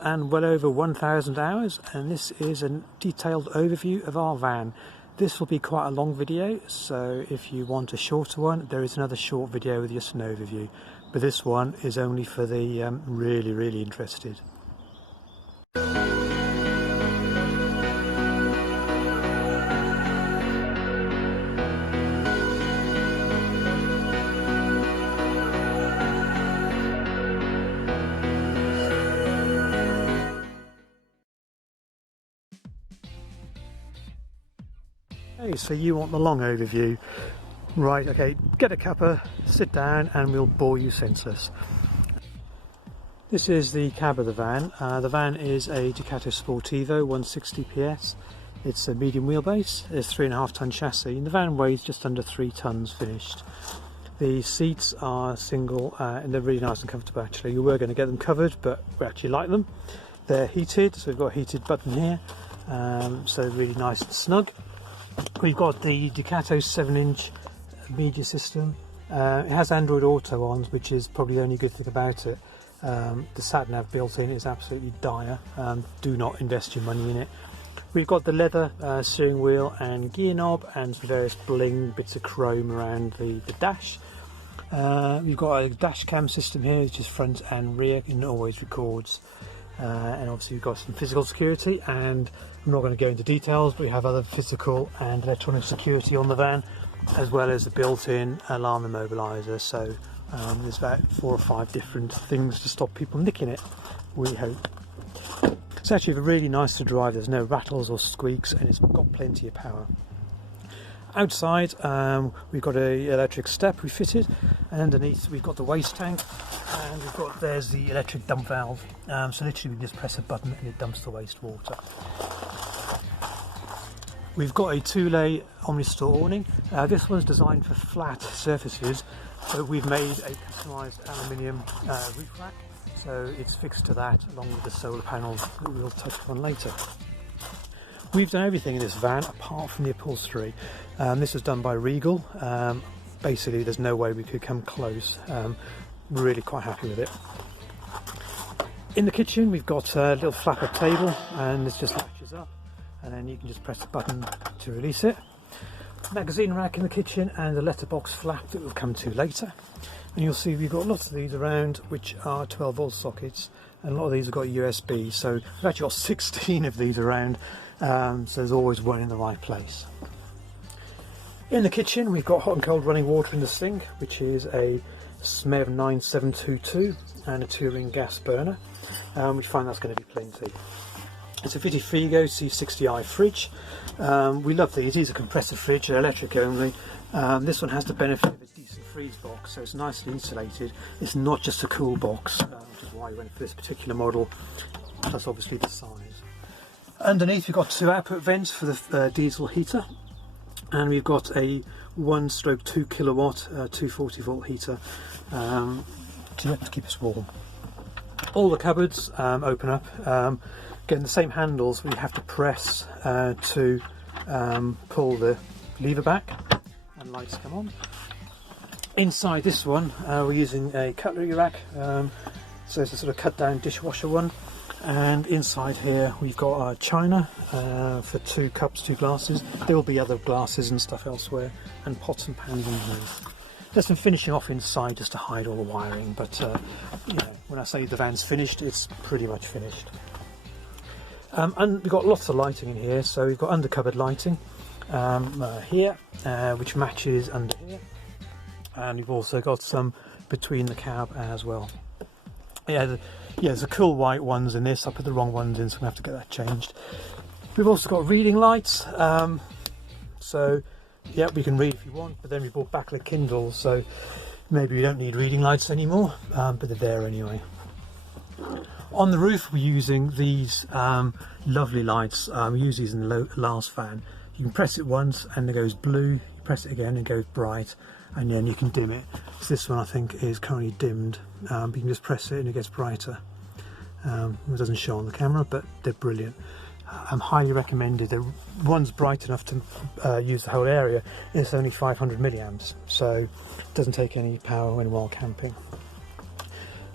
And well over 1,000 hours, and this is a detailed overview of our van. This will be quite a long video, so if you want a shorter one, there is another short video with just an overview, but this one is only for the really interested. Okay, so you want the long overview, right? Okay, get a cuppa, sit down, and we'll bore you senseless. This is the cab of the van. The van is a Ducato Sportivo 160 PS. It's a medium wheelbase. It's 3.5 ton chassis, and the van weighs just under 3 tons finished. The seats are single, and they're really nice and comfortable. Actually, you were going to get them covered, but we actually like them. They're heated, so we've got a heated button here, so really nice and snug. We've got the Ducato 7-inch media system. It has Android Auto on, which is probably the only good thing about it. The sat-nav built in is absolutely dire. Do not invest your money in it. We've got the leather steering wheel and gear knob, and some various bling bits of chrome around the dash. We've got a dash cam system here, which is front and rear, and always records. And obviously we've got some physical security, and I'm not going to go into details, but we have other physical and electronic security on the van, as well as a built-in alarm immobiliser. So there's about 4 or 5 different things to stop people nicking it, we hope. It's actually really nice to drive. There's no rattles or squeaks, and it's got plenty of power. Outside we've got an electric step we fitted, and underneath we've got the waste tank, and there's the electric dump valve. So literally we just press a button and it dumps the wastewater. We've got a 2-lay Omnistore awning. This one's designed for flat surfaces, but we've made a customised aluminium roof rack, so it's fixed to that along with the solar panels that we'll touch on later. We've done everything in this van apart from the upholstery. This was done by Regal. Basically there's no way we could come close. Really quite happy with it. In the kitchen we've got a little flap-up table, and this just latches up, and then you can just press the button to release it. Magazine rack in the kitchen, and a letterbox flap that we'll come to later. And you'll see we've got lots of these around which are 12 volt sockets, and a lot of these have got USB, so we've actually got 16 of these around, so there's always one in the right place. In the kitchen we've got hot and cold running water in the sink, which is a SMEV 9722 and a 2-ring gas burner. We find that's going to be plenty. It's a fitted Frigo C60i fridge. We love these. These are compressor fridge, they're electric only. This one has the benefit of a decent freeze box, so it's nicely insulated. It's not just a cool box, which is why we went for this particular model, plus obviously the size. Underneath we've got 2 output vents for the diesel heater, and we've got a 1/2 kilowatt 240 volt heater to keep us warm. All the cupboards open up. Again, the same handles we have to press to pull the lever back, and lights come on. Inside this one we're using a cutlery rack, so it's a sort of cut down dishwasher one, and inside here we've got our china for 2 cups, 2 glasses. There will be other glasses and stuff elsewhere, and pots and pans underneath. There's some finishing off inside just to hide all the wiring, but you know, when I say the van's finished, it's pretty much finished. And we've got lots of lighting in here, so we've got under cupboard lighting here, which matches under here, and we've also got some between the cab as well. Yeah, there's a cool white ones in this. I put the wrong ones in, so I'm going to have to get that changed. We've also got reading lights, so yeah, we can read if you want, but then we bought backlit Kindles, so maybe we don't need reading lights anymore, but they're there anyway. On the roof we're using these lovely lights. We use these in the last van. You can press it once and it goes blue, you press it again and it goes bright, and then you can dim it. So this one I think is currently dimmed, but you can just press it and it gets brighter. It doesn't show on the camera, but they're brilliant. I'm highly recommended. One's bright enough to use the whole area. It's only 500 milliamps, so it doesn't take any power when while camping.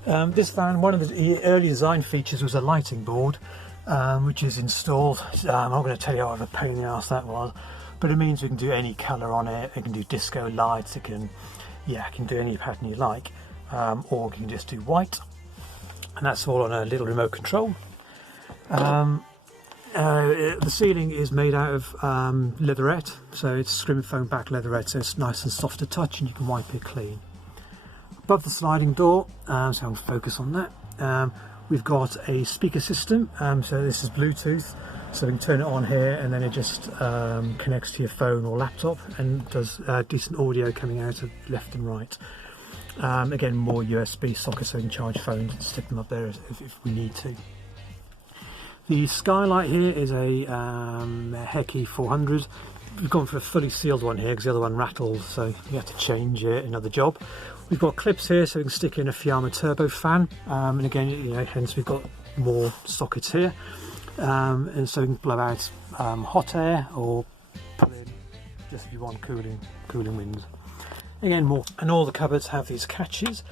This van, one of the early design features was a lighting board, which is installed. I'm not going to tell you what a pain in the ass that was, but it means we can do any colour on it. It can do disco lights. It can do any pattern you like, or you can just do white, and that's all on a little remote control. The ceiling is made out of leatherette, so it's scrim foam back leatherette, so it's nice and soft to touch, and you can wipe it clean. Above the sliding door, so I'll focus on that. We've got a speaker system, so this is Bluetooth, so we can turn it on here, and then it just connects to your phone or laptop and does decent audio coming out of left and right. Again, more USB sockets so we can charge phones and stick them up there if we need to. The skylight here is a Heki 400. We've gone for a fully sealed one here because the other one rattled, so we have to change another job. We've got clips here so we can stick in a Fiamma turbo fan, and again, hence we've got more sockets here, and so we can blow out hot air or pull in just if you want cooling winds. Again, more, and all the cupboards have these catches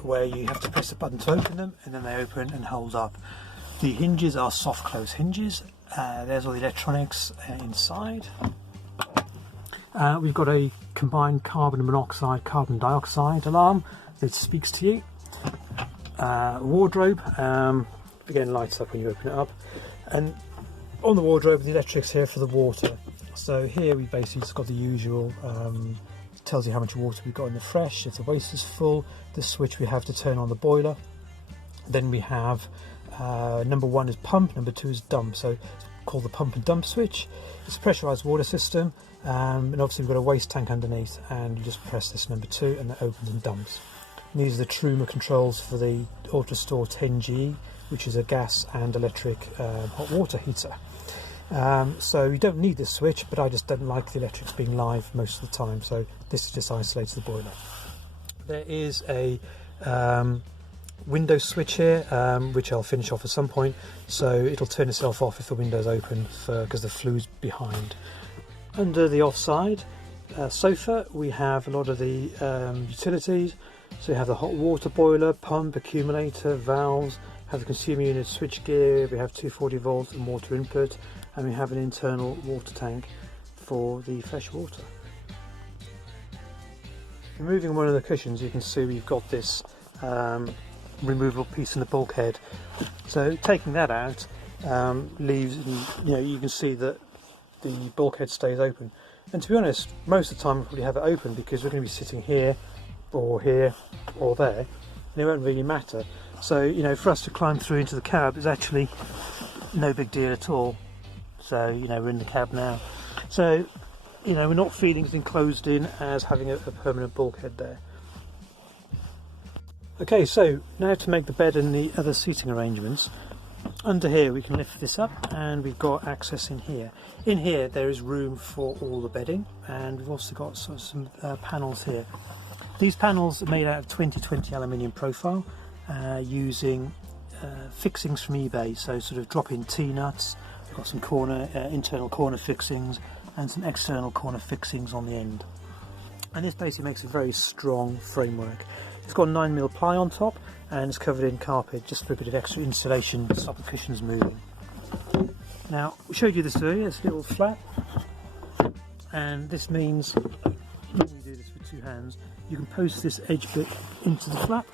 where you have to press a button to open them, and then they open and hold up. The hinges are soft close hinges. There's all the electronics inside. We've got a combined carbon monoxide, carbon dioxide alarm that speaks to you. Wardrobe, again lights up when you open it up. And on the wardrobe, the electrics here for the water. So here we basically just got the usual, tells you how much water we've got in the fresh, if the waste is full, the switch we have to turn on the boiler. Then we have number 1 is pump, number 2 is dump, so it's called the pump and dump switch. It's a pressurised water system, and obviously we've got a waste tank underneath, and you just press this number 2 and it opens and dumps. And these are the Truma controls for the AutoStore 10G, which is a gas and electric hot water heater. So you don't need this switch, but I just don't like the electrics being live most of the time, so this just isolates the boiler. There is a window switch here, which I'll finish off at some point, so it'll turn itself off if the window's open because the flue's behind. Under the offside sofa we have a lot of the utilities, so you have the hot water boiler, pump, accumulator, valves, have the consumer unit switch gear, we have 240 volts and water input, and we have an internal water tank for the fresh water. Removing one of the cushions, you can see we've got this removable piece in the bulkhead, so taking that out leaves, you can see that the bulkhead stays open, and to be honest most of the time we'll probably have it open because we're going to be sitting here or there, and it won't really matter. So for us to climb through into the cab is actually no big deal at all. So we're in the cab now, so we're not feeling as enclosed in as having a permanent bulkhead there. Okay, so now to make the bed and the other seating arrangements. Under here we can lift this up and we've got access in here. In here there is room for all the bedding, and we've also got some panels here. These panels are made out of 2020 aluminium profile using fixings from eBay, so sort of drop-in T-nuts. We've got some internal corner fixings and some external corner fixings on the end. And this basically makes a very strong framework. It's got 9mm ply on top and it's covered in carpet just for a bit of extra insulation to stop the cushions moving. Now, we showed you this earlier, it's a little flap, and this means when you do this with 2 hands, you can post this edge bit into the flap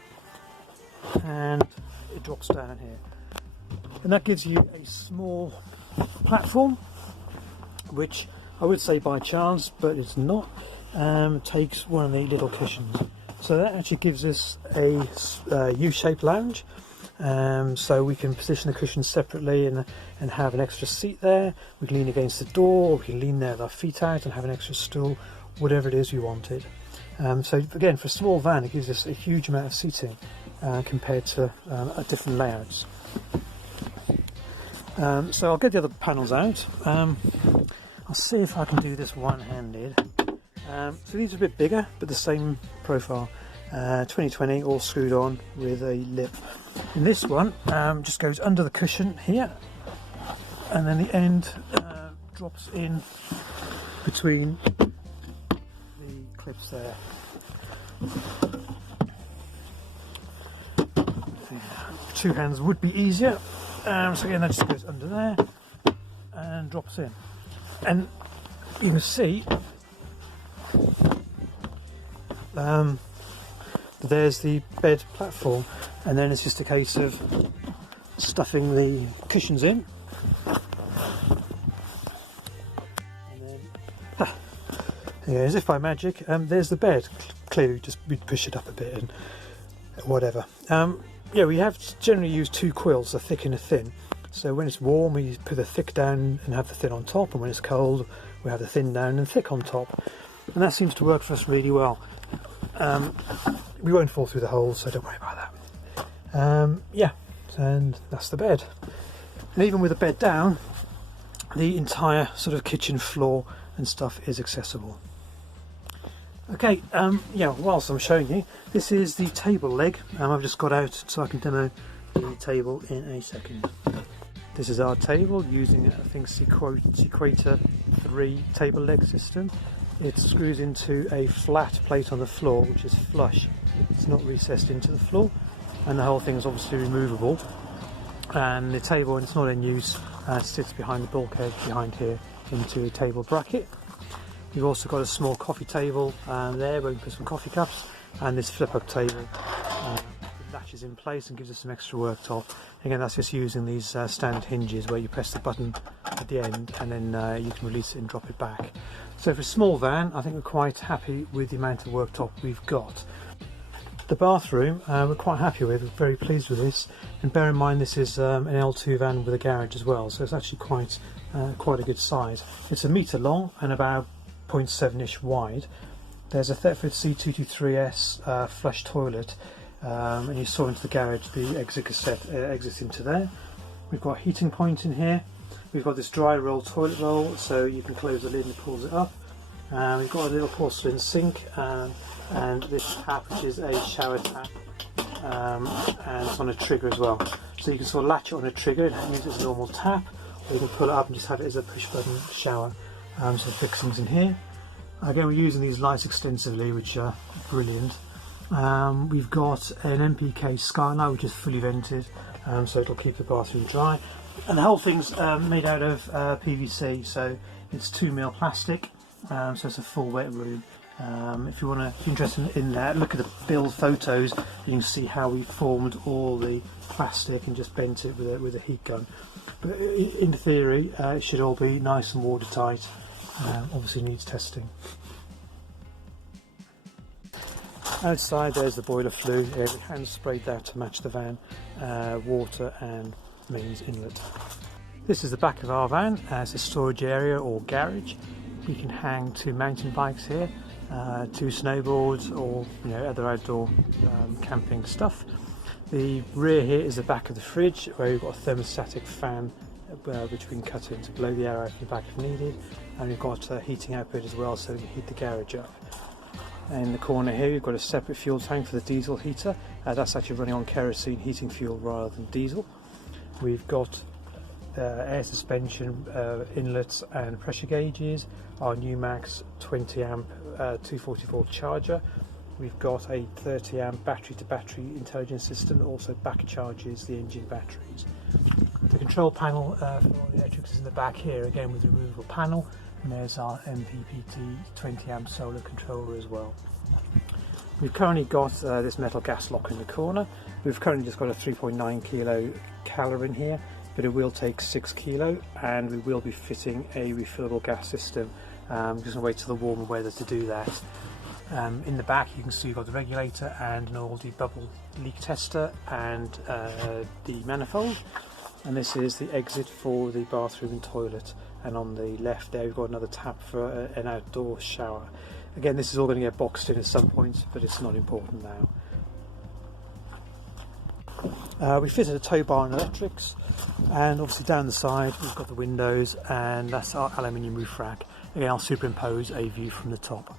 and it drops down here. And that gives you a small platform, which I would say by chance, but it's not, takes one of the little cushions. So that actually gives us a U-shaped lounge, so we can position the cushions separately and have an extra seat there. We can lean against the door, or we can lean there with our feet out and have an extra stool, whatever it is we wanted. So again, for a small van, it gives us a huge amount of seating compared to different layouts. So I'll get the other panels out. I'll see if I can do this one-handed. So these are a bit bigger, but the same profile. 2020, all screwed on with a lip. And this one just goes under the cushion here, and then the end drops in between the clips there. two hands would be easier. So again, that just goes under there and drops in. And you can see there's the bed platform, and then it's just a case of stuffing the cushions in. And then, yeah, as if by magic, there's the bed. Clearly, just we'd push it up a bit and whatever. Yeah, we have generally used two quills, a thick and a thin. So when it's warm, we put the thick down and have the thin on top, and when it's cold, we have the thin down and thick on top. And that seems to work for us really well. We won't fall through the holes, so don't worry about that. Yeah, and that's the bed. And even with the bed down, the entire sort of kitchen floor and stuff is accessible. Okay, yeah, whilst I'm showing you, this is the table leg. I've just got out so I can demo the table in a second. This is our table using, I think, Sequator 3 table leg system. It screws into a flat plate on the floor, which is flush. It's not recessed into the floor, and the whole thing is obviously removable. And the table, when it's not in use, sits behind the bulkhead behind here into a table bracket. We've also got a small coffee table there where we can put some coffee cups, and this flip-up table latches in place and gives us some extra worktop. Again, that's just using these standard hinges where you press the button at the end and then you can release it and drop it back. So for a small van, I think we're quite happy with the amount of worktop we've got. The bathroom we're quite happy with, we're very pleased with this, and bear in mind this is an L2 van with a garage as well, so it's actually quite a good size. It's 1 metre long and about 0.7-ish wide. There's a Thetford C223S flush toilet, and you saw into the garage the exit cassette exits into there. We've got a heating point in here. We've got this dry roll toilet roll, so you can close the lid and it pulls it up. We've got a little porcelain sink and this tap, which is a shower tap, and it's on a trigger as well. So you can sort of latch it on a trigger and use it as a normal tap, or you can pull it up and just have it as a push button shower. So fixings in here. Again, we're using these lights extensively, which are brilliant. We've got an MPK skylight, which is fully vented, so it'll keep the bathroom dry. And the whole thing's made out of PVC, so it's 2mm plastic, so it's a full wet room. If you're interested in that, look at the build photos. You can see how we formed all the plastic and just bent it with a heat gun. But in theory, it should all be nice and watertight. Obviously needs testing. Outside there's the boiler flue. We hand sprayed that to match the van, water and mains inlet. This is the back of our van as a storage area or garage. We can hang 2 mountain bikes here, 2 snowboards, or other outdoor camping stuff. The rear here is the back of the fridge, where we've got a thermostatic fan which we can cut in to blow the air out from the back if needed, and we've got a heating output as well, so we can heat the garage up. In the corner here we've got a separate fuel tank for the diesel heater. That's actually running on kerosene heating fuel rather than diesel. We've got air suspension inlets and pressure gauges, our Numax 20 amp 240 volt charger. We've got a 30 amp battery to battery intelligence system that also back charges the engine batteries. The control panel for the electrics is in the back here, again with a removable panel, and there's our MPPT 20 amp solar controller as well. We've currently got this metal gas lock in the corner. We've currently just got a 3.9 kilo Cala in here, but it will take 6 kilo, and we will be fitting a refillable gas system. Just going to wait till the warmer weather to do that. In the back you can see you've got the regulator and an Aldi bubble leak tester and the manifold, and this is the exit for the bathroom and toilet, and on the left there we've got another tap for an outdoor shower. Again, this is all going to get boxed in at some point, but it's not important now. We fitted a tow bar and electrics, and obviously down the side we've got the windows, and that's our aluminium roof rack. Again, I'll superimpose a view from the top.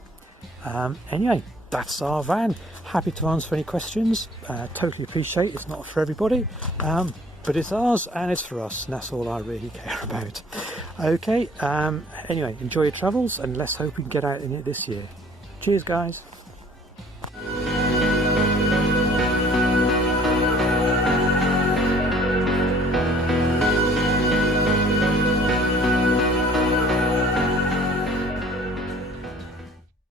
Anyway, that's our van. Happy to answer any questions. Totally appreciate it's not for everybody, but it's ours and it's for us, and that's all I really care about. Okay, anyway, enjoy your travels, and let's hope we can get out in it this year. Cheers guys.